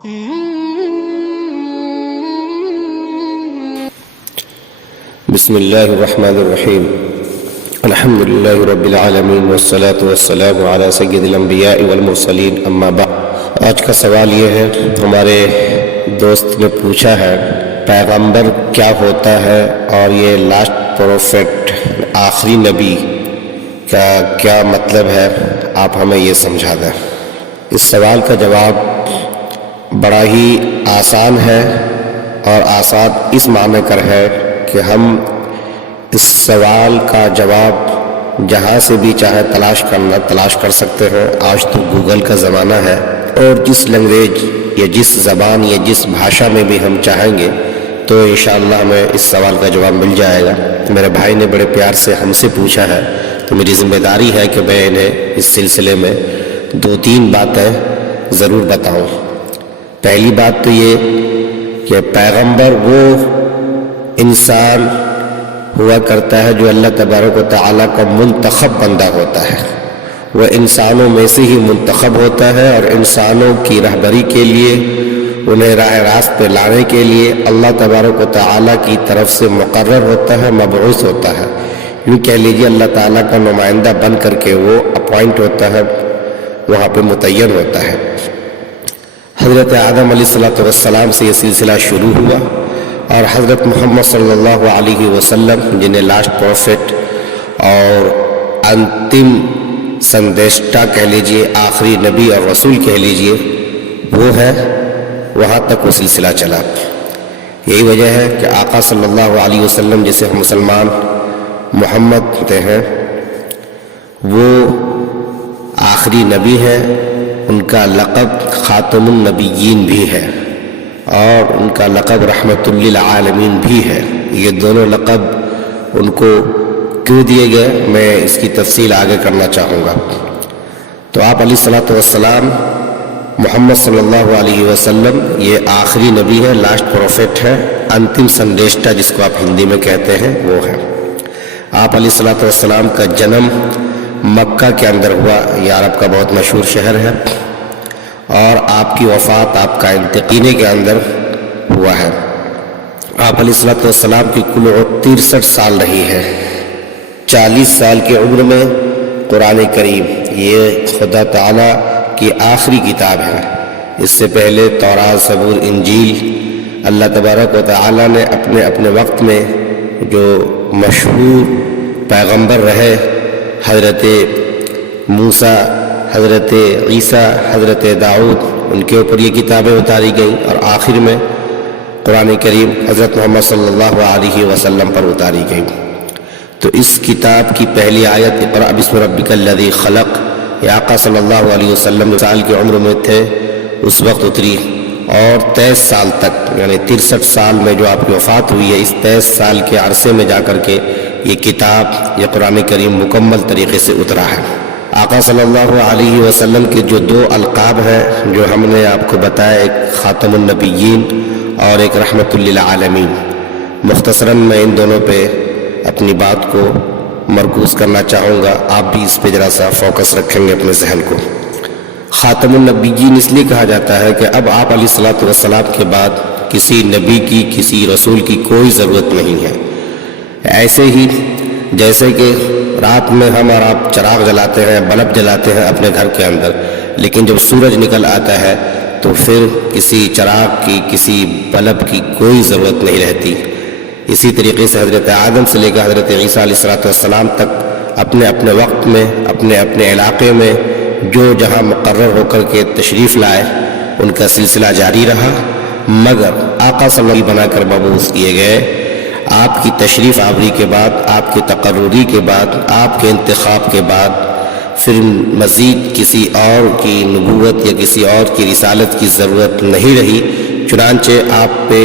بسم اللہ الرحمن الرحیم الحمد للہ رب العالمین والصلاة والسلام علی سید الانبیاء والمرسلین اما بعد۔ آج کا سوال یہ ہے، ہمارے دوست نے پوچھا ہے پیغمبر کیا ہوتا ہے اور یہ لاسٹ پروفیٹ آخری نبی کا کیا مطلب ہے، آپ ہمیں یہ سمجھا دیں۔ اس سوال کا جواب بڑا ہی آسان ہے، اور آسان اس معنی کر ہے کہ ہم اس سوال کا جواب جہاں سے بھی چاہے تلاش کر سکتے ہیں۔ آج تو گوگل کا زمانہ ہے، اور جس لینگویج یا جس زبان یا جس بھاشا میں بھی ہم چاہیں گے تو انشاءاللہ ہمیں اس سوال کا جواب مل جائے گا۔ میرے بھائی نے بڑے پیار سے ہم سے پوچھا ہے، تو میری ذمہ داری ہے کہ میں انہیں اس سلسلے میں 2-3 باتیں ضرور بتاؤں۔ پہلی بات تو یہ کہ پیغمبر وہ انسان ہوا کرتا ہے جو اللہ تبارک و تعالیٰ کا منتخب بندہ ہوتا ہے۔ وہ انسانوں میں سے ہی منتخب ہوتا ہے، اور انسانوں کی رہبری کے لیے، انہیں راہ راست پہ لانے کے لیے اللہ تبارک و تعالیٰ کی طرف سے مقرر ہوتا ہے، مبعوث ہوتا ہے۔ یوں کہہ لیجیے اللہ تعالیٰ کا نمائندہ بن کر کے وہ اپوائنٹ ہوتا ہے، وہاں پہ متعین ہوتا ہے۔ حضرت آدم علیہ السلام سے یہ سلسلہ شروع ہوا، اور حضرت محمد صلی اللہ علیہ وسلم جنہیں لاسٹ پروفیٹ اور انتم سندیشٹا کہہ لیجئے، آخری نبی اور رسول کہہ لیجئے، وہ ہے، وہاں تک وہ سلسلہ چلا۔ یہی وجہ ہے کہ آقا صلی اللہ علیہ وسلم جسے ہم مسلمان محمد کہتے ہیں، وہ آخری نبی ہے، ان کا لقب خاتم النبیین بھی ہے، اور ان کا لقب رحمت للعالمین بھی ہے۔ یہ دونوں لقب ان کو کیوں دیے گئے، میں اس کی تفصیل آگے کرنا چاہوں گا۔ تو آپ علیہ الصلوۃ والسلام محمد صلی اللہ علیہ وسلم یہ آخری نبی ہے، لاسٹ پروفیٹ ہے، انتم سندیشٹا جس کو آپ ہندی میں کہتے ہیں وہ ہے۔ آپ علیہ الصلوۃ والسلام کا جنم مکہ کے اندر ہوا، یہ عرب کا بہت مشہور شہر ہے، اور آپ کی وفات، آپ کا انتقال کے اندر ہوا ہے۔ آپ علیہ الصلوۃ والسلام کی کل عمر 63 سال رہی ہے۔ 40 سال کی عمر میں قرآن کریم، یہ خدا تعالیٰ کی آخری کتاب ہے۔ اس سے پہلے تورات، زبور، انجیل، اللہ تبارک و تعالیٰ نے اپنے وقت میں جو مشہور پیغمبر رہے، حضرت موسیٰ، حضرت عیسیٰ، حضرت داؤد، ان کے اوپر یہ کتابیں اتاری گئیں، اور آخر میں قرآن کریم حضرت محمد صلی اللہ علیہ وسلم پر اتاری گئی۔ تو اس کتاب کی پہلی آیت اقرأ بسم ربک الذی خلق، یہ آقا صلی اللہ علیہ وسلم سال کی عمر میں تھے اس وقت اتری، اور 23 سال تک، یعنی 63 سال میں جو آپ کی وفات ہوئی ہے، اس 23 سال کے عرصے میں جا کر کے یہ کتاب، یہ قرآن کریم مکمل طریقے سے اترا ہے۔ آقا صلی اللہ علیہ وسلم کے جو 2 القاب ہیں جو ہم نے آپ کو بتایا، ایک خاتم النبیین اور ایک رحمت للعالمین، مختصراً میں ان دونوں پہ اپنی بات کو مرکوز کرنا چاہوں گا، آپ بھی اس پہ ذرا سا فوکس رکھیں گے اپنے ذہن کو۔ خاتم النبیین اس لیے کہا جاتا ہے کہ اب آپ علیہ الصلوۃ والسلام کے بعد کسی نبی کی، کسی رسول کی کوئی ضرورت نہیں ہے۔ ایسے ہی جیسے کہ رات میں ہم اور آپ چراغ جلاتے ہیں، بلب جلاتے ہیں اپنے گھر کے اندر، لیکن جب سورج نکل آتا ہے تو پھر کسی چراغ کی، کسی بلب کی کوئی ضرورت نہیں رہتی۔ اسی طریقے سے حضرت آدم سے لے کر حضرت عیسیٰ علیہ السلام تک اپنے وقت میں، اپنے علاقے میں جو جہاں مقرر ہو کر کے تشریف لائے، ان کا سلسلہ جاری رہا، مگر آقا صلی اللہ علیہ وسلم بنا کر مبعوث کیے گئے۔ آپ کی تشریف آوری کے بعد، آپ کی تقرری کے بعد، آپ کے انتخاب کے بعد، پھر مزید کسی اور کی نبوت یا کسی اور کی رسالت کی ضرورت نہیں رہی، چنانچہ آپ پہ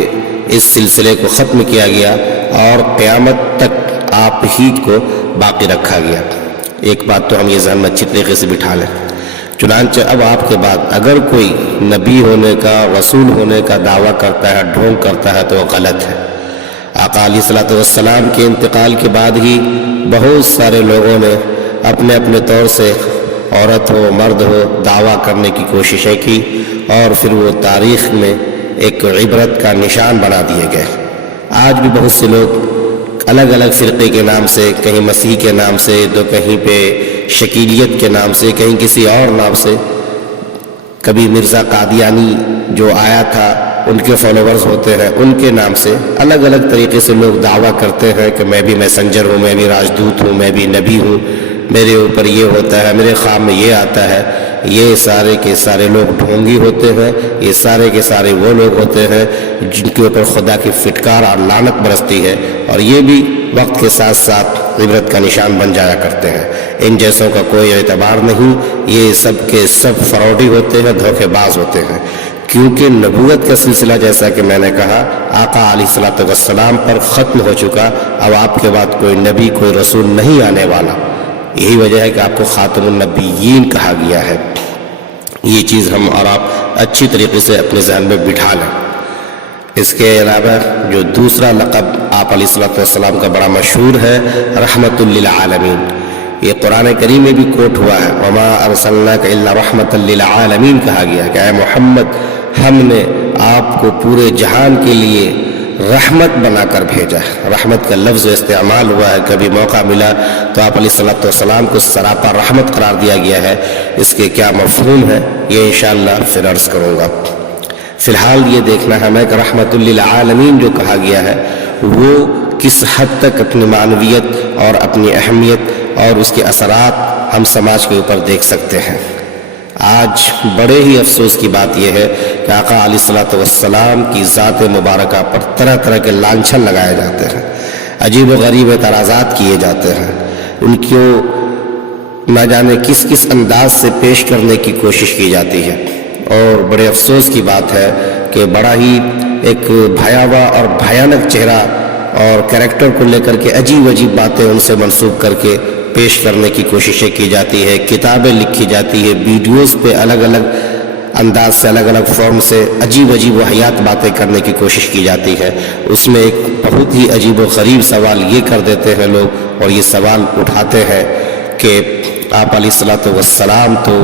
اس سلسلے کو ختم کیا گیا، اور قیامت تک آپ ہی کو باقی رکھا گیا۔ ایک بات تو ہم یہ ذہن میں اچھی طریقے سے بٹھا لیں، چنانچہ اب آپ کے بعد اگر کوئی نبی ہونے کا، رسول ہونے کا دعویٰ کرتا ہے، ڈھونگ کرتا ہے، تو وہ غلط ہے۔ آقا علیہ الصلوۃ والسلام کے انتقال کے بعد ہی بہت سارے لوگوں نے اپنے طور سے عورت ہو مرد ہو دعویٰ کرنے کی کوششیں کی، اور پھر وہ تاریخ میں ایک عبرت کا نشان بنا دیے گئے۔ آج بھی بہت سے لوگ الگ الگ فرقے کے نام سے، کہیں مسیح کے نام سے، تو کہیں پہ شکیلیت کے نام سے، کہیں کسی اور نام سے، کبھی مرزا قادیانی جو آیا تھا ان کے فالوورز ہوتے ہیں، ان کے نام سے الگ الگ طریقے سے لوگ دعویٰ کرتے ہیں کہ میں بھی میسنجر ہوں، میں بھی راجدوت ہوں، میں بھی نبی ہوں، میرے اوپر یہ ہوتا ہے، میرے خواب میں یہ آتا ہے۔ یہ سارے کے سارے لوگ ڈھونگی ہوتے ہیں، یہ سارے کے سارے وہ لوگ ہوتے ہیں جن کے اوپر خدا کی فٹکار اور لعنت برستی ہے، اور یہ بھی وقت کے ساتھ ساتھ عبرت کا نشان بن جایا کرتے ہیں۔ ان جیسوں کا کوئی اعتبار نہیں، یہ سب کے سب فراڈی ہوتے ہیں، دھوکے باز ہوتے ہیں، کیونکہ نبوت کا سلسلہ جیسا کہ میں نے کہا آقا علیہ الصلوۃ والسلام پر ختم ہو چکا۔ اب آپ کے بعد کوئی نبی کوئی رسول نہیں آنے والا۔ یہی وجہ ہے کہ آپ کو خاتم النبیین کہا گیا ہے۔ یہ چیز ہم اور آپ اچھی طریقے سے اپنے ذہن میں بٹھا لیں۔ اس کے علاوہ جو دوسرا لقب آپ علیہ الصلوۃ والسلام کا بڑا مشہور ہے، رحمت للعالمین، یہ قرآن کریم میں بھی کوٹ ہوا ہے، وما ارسلناک الا رحمت للعالمین کہا گیا کہ اے محمد ہم نے آپ کو پورے جہان کے لیے رحمت بنا کر بھیجا ہے۔ رحمت کا لفظ استعمال ہوا ہے، کبھی موقع ملا تو آپ علیہ الصلوۃ والسلام کو سراپا رحمت قرار دیا گیا ہے۔ اس کے کیا مفہوم ہے یہ انشاءاللہ پھر عرض کروں گا۔ فی الحال یہ دیکھنا ہے ہمیں کہ رحمت للعالمین جو کہا گیا ہے وہ کس حد تک اپنی معنویت اور اپنی اہمیت اور اس کے اثرات ہم سماج کے اوپر دیکھ سکتے ہیں۔ آج بڑے ہی افسوس کی بات یہ ہے کہ آقا علیہ الصلوۃ والسلام کی ذات مبارکہ پر طرح طرح کے لانچھن لگائے جاتے ہیں، عجیب و غریب اعتراضات کیے جاتے ہیں، ان کو نہ جانے کس کس انداز سے پیش کرنے کی کوشش کی جاتی ہے، اور بڑے افسوس کی بات ہے کہ بڑا ہی ایک بھیاوہ اور بھیانک چہرہ اور کریکٹر کو لے کر کے عجیب عجیب باتیں ان سے منسوب کر کے پیش کرنے کی کوششیں کی جاتی ہے، کتابیں لکھی جاتی ہے، ویڈیوز پہ الگ الگ انداز سے الگ الگ فارم سے عجیب عجیب و حیات باتیں کرنے کی کوشش کی جاتی ہے۔ اس میں ایک بہت ہی عجیب و غریب سوال یہ کر دیتے ہیں لوگ، اور یہ سوال اٹھاتے ہیں کہ آپ علیہ الصلوۃ والسلام تو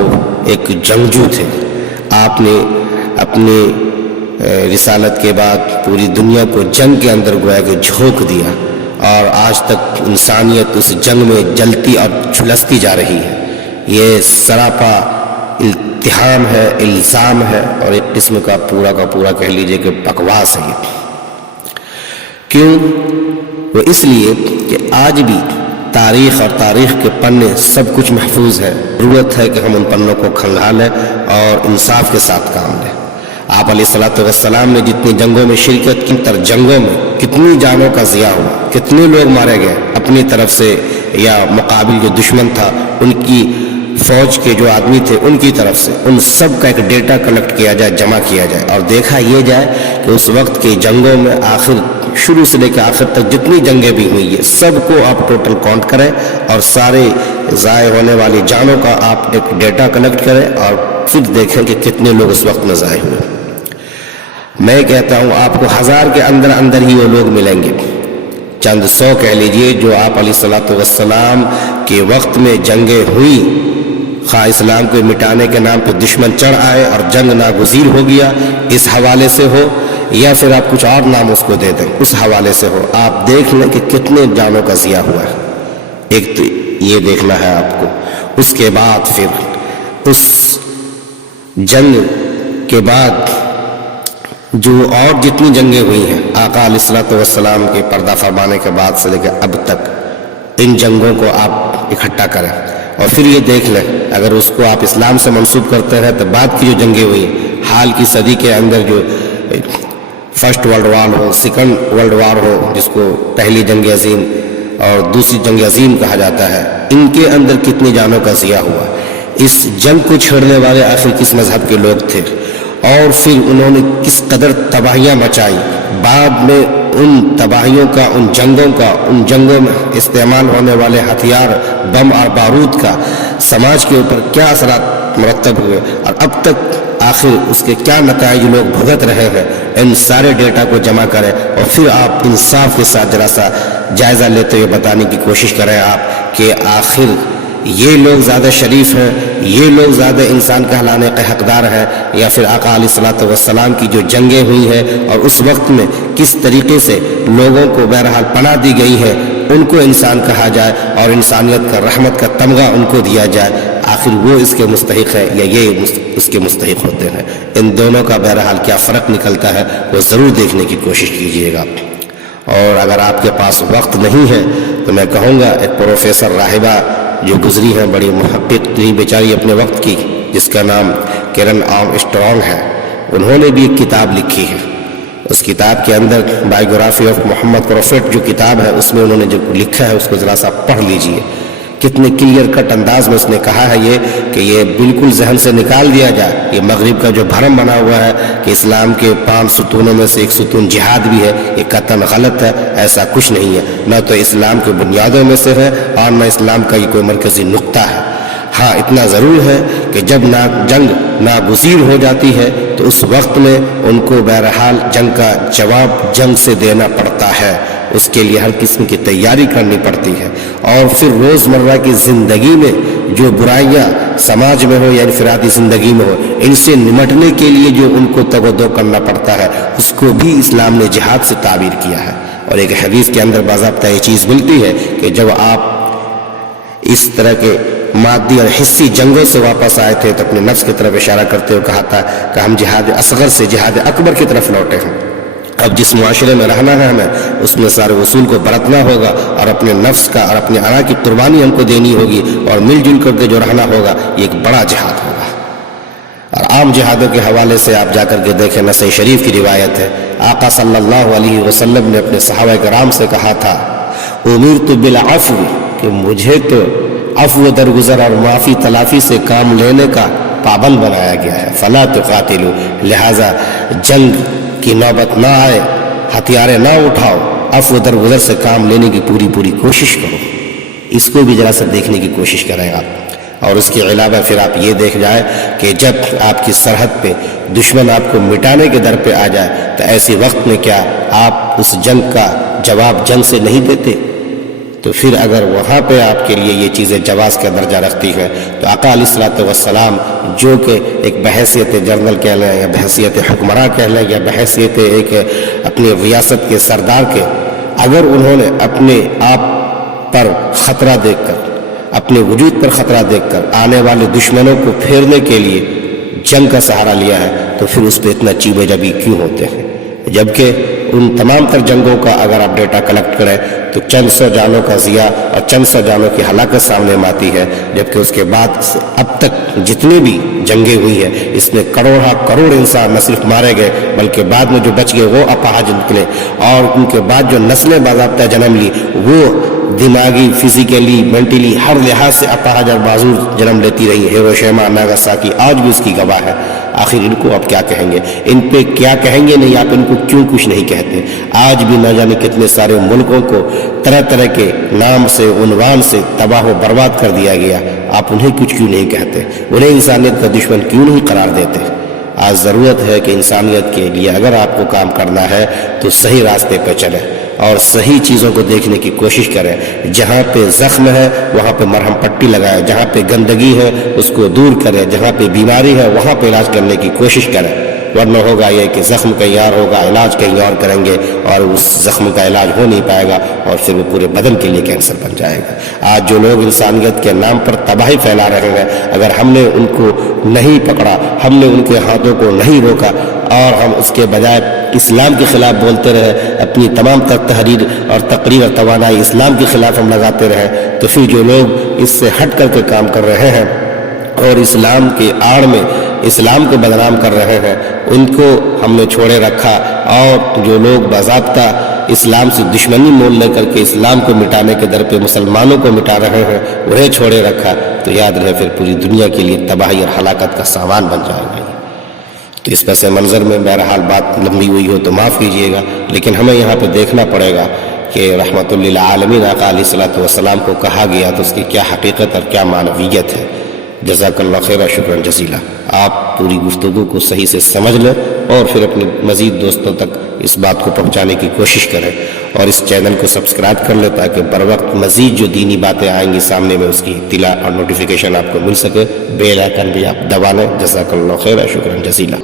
ایک جنگجو تھے، آپ نے اپنی رسالت کے بعد پوری دنیا کو جنگ کے اندر گویا کہ جھونک دیا، اور آج تک انسانیت اس جنگ میں جلتی اور جھلستی جا رہی ہے۔ یہ سراپا اتہام ہے، الزام ہے، اور ایک قسم کا پورا کہہ لیجئے کہ بکواس ہے۔ یہ کیوں؟ وہ اس لیے کہ آج بھی تاریخ اور تاریخ کے پنے سب کچھ محفوظ ہے، ضرورت ہے کہ ہم ان پنوں کو کھنگالیں اور انصاف کے ساتھ کام لیں۔ آپ علیہ الصلوۃ والسلام نے جتنی جنگوں میں شرکت کی، تر جنگوں میں کتنی جانوں کا ضیاع ہوا، کتنے لوگ مارے گئے اپنی طرف سے یا مقابل جو دشمن تھا ان کی فوج کے جو آدمی تھے ان کی طرف سے، ان سب کا ایک ڈیٹا کلیکٹ کیا جائے، جمع کیا جائے، اور دیکھا یہ جائے کہ اس وقت کی جنگوں میں آخر شروع سے لے کے آخر تک جتنی جنگیں بھی ہوئی ہیں سب کو آپ ٹوٹل کاؤنٹ کریں، اور سارے ضائع ہونے والی جانوں کا آپ ایک ڈیٹا کلیکٹ کریں، اور پھر دیکھیں کہ کتنے لوگ اس وقت میں ضائع ہوئے۔ میں کہتا ہوں آپ کو 1000 کے اندر اندر ہی وہ لوگ ملیں گے، چند 100 کہہ لیجئے جو آپ علیہ الصلوۃ والسلام کے وقت میں جنگیں ہوئی، خواہ اسلام کو مٹانے کے نام پہ دشمن چڑھ آئے اور جنگ ناگزیر ہو گیا، اس حوالے سے ہو، یا پھر آپ کچھ اور نام اس کو دے دیں، اس حوالے سے ہو، آپ دیکھ لیں کہ کتنے جانوں کا ضیاع ہوا ہے۔ ایک تو یہ دیکھنا ہے آپ کو۔ اس کے بعد پھر اس جنگ کے بعد جو اور جتنی جنگیں ہوئی ہیں آقا علیہ الصلوۃ والسلام کے پردہ فرمانے کے بعد سے لے کے اب تک، ان جنگوں کو آپ اکٹھا کریں اور پھر یہ دیکھ لیں، اگر اس کو آپ اسلام سے منسوب کرتے ہیں تو بعد کی جو جنگیں ہوئی، حال کی صدی کے اندر جو فرسٹ ورلڈ وار ہو، سیکنڈ ورلڈ وار ہو، جس کو پہلی جنگ عظیم اور دوسری جنگ عظیم کہا جاتا ہے، ان کے اندر کتنی جانوں کا ضیاع ہوا۔ اس جنگ کو چھیڑنے والے آخر کس مذہب کے لوگ تھے، اور پھر انہوں نے کس قدر تباہیاں مچائی، بعد میں ان تباہیوں کا، ان جنگوں میں استعمال ہونے والے ہتھیار، بم اور بارود کا سماج کے اوپر کیا اثرات مرتب ہوئے، اور اب تک آخر اس کے کیا نتائج لوگ بھگت رہے ہیں، ان سارے ڈیٹا کو جمع کریں اور پھر آپ انصاف کے ساتھ ذرا سا جائزہ لیتے ہوئے بتانے کی کوشش کریں آپ کہ آخر یہ لوگ زیادہ شریف ہیں یہ لوگ زیادہ انسان کہلانے کے حقدار ہیں یا پھر آقا علیہ الصلوۃ والسلام کی جو جنگیں ہوئی ہیں اور اس وقت میں کس طریقے سے لوگوں کو بہرحال پناہ دی گئی ہے ان کو انسان کہا جائے اور انسانیت کا رحمت کا تمغہ ان کو دیا جائے، آخر وہ اس کے مستحق ہے یا یہ اس کے مستحق ہوتے ہیں؟ ان دونوں کا بہرحال کیا فرق نکلتا ہے وہ ضرور دیکھنے کی کوشش کیجیے گا۔ اور اگر آپ کے پاس وقت نہیں ہے تو میں کہوں گا ایک پروفیسر راہبہ جو گزری ہیں، بڑی محقق تھی بیچاری اپنے وقت کی، جس کا نام کرن آرمسٹرانگ ہے، انہوں نے بھی ایک کتاب لکھی ہے۔ اس کتاب کے اندر بایوگرافی آف محمد پروفیٹ جو کتاب ہے، اس میں انہوں نے جو لکھا ہے اس کو ذرا سا پڑھ لیجئے۔ کتنے کلیئر کٹ انداز میں اس نے کہا ہے کہ یہ بالکل ذہن سے نکال دیا جائے، یہ مغرب کا جو بھرم بنا ہوا ہے کہ اسلام کے 5 ستونوں میں سے ایک ستون جہاد بھی ہے، یہ قطعاً غلط ہے، ایسا کچھ نہیں ہے، نہ تو اسلام کے بنیادوں میں سے ہے اور نہ اسلام کا یہ کوئی مرکزی نقطہ ہے۔ ہاں اتنا ضرور ہے کہ جب جنگ ناگزیر ہو جاتی ہے تو اس وقت میں ان کو بہرحال جنگ کا جواب جنگ سے دینا پڑتا ہے، اس کے لیے ہر قسم کی تیاری کرنی پڑتی ہے، اور پھر روزمرہ کی زندگی میں جو برائیاں سماج میں ہو یا انفرادی زندگی میں ہو، ان سے نمٹنے کے لیے جو ان کو تگ و دو کرنا پڑتا ہے، اس کو بھی اسلام نے جہاد سے تعبیر کیا ہے۔ اور ایک حدیث کے اندر باضابطہ یہ چیز ملتی ہے کہ جب آپ اس طرح کے مادی اور حصی جنگوں سے واپس آئے تھے تو اپنے نفس کی طرف اشارہ کرتے ہوئے کہا تھا کہ ہم جہاد اصغر سے جہاد اکبر کی طرف لوٹے ہیں۔ اب جس معاشرے میں رہنا ہے ہمیں اس میں سارے اصول کو برتنا ہوگا اور اپنے نفس کا اور اپنے انا کی قربانی ہم کو دینی ہوگی، اور مل جل کر کے جو رہنا ہوگا یہ ایک بڑا جہاد ہوگا۔ اور عام جہادوں کے حوالے سے آپ جا کر کے دیکھیں، نسائی شریف کی روایت ہے، آقا صلی اللہ علیہ وسلم نے اپنے صحابہ کرام سے کہا تھا، امرت بالعفو، کہ مجھے تو عفو درگزر اور معافی تلافی سے کام لینے کا پابند بنایا گیا ہے، فلا تقاتلوا، لہذا جنگ کی نوبت نہ آئے، ہتھیاریں نہ اٹھاؤ، عفو درگزر سے کام لینے کی پوری کوشش کرو۔ اس کو بھی ذرا سا دیکھنے کی کوشش کریں آپ۔ اور اس کے علاوہ پھر آپ یہ دیکھ جائیں کہ جب آپ کی سرحد پہ دشمن آپ کو مٹانے کے در پہ آ جائے تو ایسی وقت میں کیا آپ اس جنگ کا جواب جنگ سے نہیں دیتے؟ تو پھر اگر وہاں پہ آپ کے لیے یہ چیزیں جواز کا درجہ رکھتی ہیں تو آقا علیہ الصلوۃ والسلام جو کہ ایک بحیثیت جنرل کہہ لیں یا بحیثیت حکمراں کہہ لیں یا بحیثیت ایک اپنی ریاست کے سردار کے، اگر انہوں نے اپنے آپ پر خطرہ دیکھ کر، اپنے وجود پر خطرہ دیکھ کر آنے والے دشمنوں کو پھیرنے کے لیے جنگ کا سہارا لیا ہے تو پھر اس پہ اتنا چیبے جبی کیوں ہوتے ہیں؟ جبکہ ان تمام تر جنگوں کا اگر آپ ڈیٹا کلیکٹ کریں تو چند سو جانوں کا ضیاع اور چند سو جانوں کی ہلاکت سامنے میں آتی ہے، جبکہ اس کے بعد اب تک جتنی بھی جنگیں ہوئی ہیں اس میں کروڑ انسان نہ صرف مارے گئے بلکہ بعد میں جو بچ گئے وہ اپاہج نکلے، اور ان کے بعد جو نسلیں باضابطہ جنم لی وہ دماغی، فزیکلی، مینٹلی ہر لحاظ سے اپاہج اور معذور جنم لیتی رہی۔ ہیروشیما، ناگاساکی آج بھی اس کی گواہ ہے۔ آخر ان کو آپ کیا کہیں گے؟ ان پہ کیا کہیں گے نہیں، آپ ان کو کیوں کچھ نہیں کہتے؟ آج بھی نہ جانے کتنے سارے ملکوں کو طرح طرح کے نام سے، عنوان سے تباہ و برباد کر دیا گیا، آپ انہیں کچھ کیوں نہیں کہتے؟ انہیں انسانیت کا دشمن کیوں نہیں قرار دیتے؟ آج ضرورت ہے کہ انسانیت کے لیے اگر آپ کو کام کرنا ہے تو صحیح راستے پہ چلیں اور صحیح چیزوں کو دیکھنے کی کوشش کریں۔ جہاں پہ زخم ہے وہاں پہ مرہم پٹی لگائیں، جہاں پہ گندگی ہے اس کو دور کریں، جہاں پہ بیماری ہے وہاں پہ علاج کرنے کی کوشش کریں، ورنہ ہوگا یہ کہ زخم کہیں اور ہوگا، علاج کہیں اور کریں گے اور اس زخم کا علاج ہو نہیں پائے گا اور پھر وہ پورے بدن کے لیے کینسر بن جائے گا۔ آج جو لوگ انسانیت کے نام پر تباہی پھیلا رہے ہیں، اگر ہم نے ان کو نہیں پکڑا، ہم نے ان کے ہاتھوں کو نہیں روکا اور ہم اس کے بجائے اسلام کے خلاف بولتے رہے، اپنی تمام تر تحریر اور تقریر اور توانائی اسلام کے خلاف ہم لگاتے رہے، تو پھر جو لوگ اس سے ہٹ کر کے کام کر رہے ہیں اور اسلام کی آڑ میں اسلام کو بدنام کر رہے ہیں ان کو ہم نے چھوڑے رکھا، اور جو لوگ باضابطہ اسلام سے دشمنی مول لے کر کے اسلام کو مٹانے کے در پہ مسلمانوں کو مٹا رہے ہیں انہیں چھوڑے رکھا، تو یاد رہے پھر پوری دنیا کے لیے تباہی اور ہلاکت کا سامان بن جائے گا۔ تو اس پس منظر میں بہرحال بات لمبی ہوئی ہو تو معاف کیجیے گا، لیکن ہمیں یہاں پہ دیکھنا پڑے گا کہ رحمت للعالمین آقا علیہ الصلوۃ والسلام کو کہا گیا تو اس کی کیا حقیقت اور کیا معنویت ہے۔ جزاک اللہ خیر، شکرا جزیلا۔ آپ پوری گفتگو کو صحیح سے سمجھ لیں اور پھر اپنے مزید دوستوں تک اس بات کو پہنچانے کی کوشش کریں، اور اس چینل کو سبسکرائب کر لیں تاکہ بر وقت مزید جو دینی باتیں آئیں گی سامنے میں اس کی اطلاع اور نوٹیفیکیشن آپ کو مل سکے. بیل آئیکن بھی آپ دبا لیں. جزاک اللہ خیر، شکرا جزیلا.